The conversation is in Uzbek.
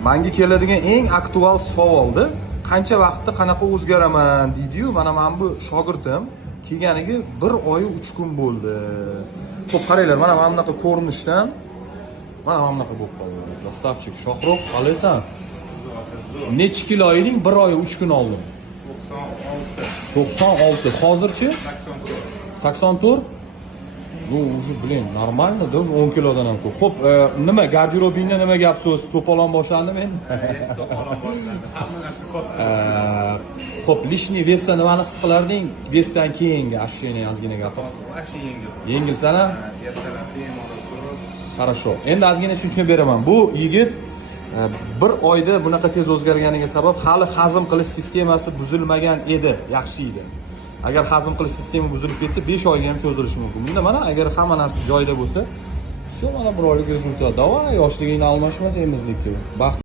Menga keladigan eng aktual savolda qancha vaqtda qanaqa o'zgaraman deydi-yu, mana men bu shogirdim kelganiga 1 oy 3 kun bo'ldi. Xo'p, qaranglar, mana bunaqa ko'rinishdan mana bunaqa bo'lib qoldi. Dostavchik Shohruh, qalaysan? Necha kilo eding 1 oy 3 kun oldin? 96. Hozirchi? 84. Bu уже, блин, нормально, да, 10 kilodan ham ko'p. Xo'p, nima garderobingda nima gap so'z? To'polon boshlandimi endi? To'polon boshlandi. Hamma narsa katta. Xo'p, lishniy vesda nimani his qilarding? Vesdan keyingi ощущение ozgina gapir. Vashi yengil. Yengilsan-a? Ertalab bemalol turib. Хорошо. Endi ozgina tushuntirib beraman. Bu yigit 1 oyda bunaqa tez o'zgarganiga sabab hali hazm qilish sistemasi buzilmagan edi, yaxshi edi. Agar hazm qilish sistemi buzilib ketsa 5 oyga ham cho'zilishi mumkin. Bunda mana agar hamma narsa joyida bo'lsa, все, mana bir oylik rezultat. Davay, yoshligingni almashma semizlikka. Baxt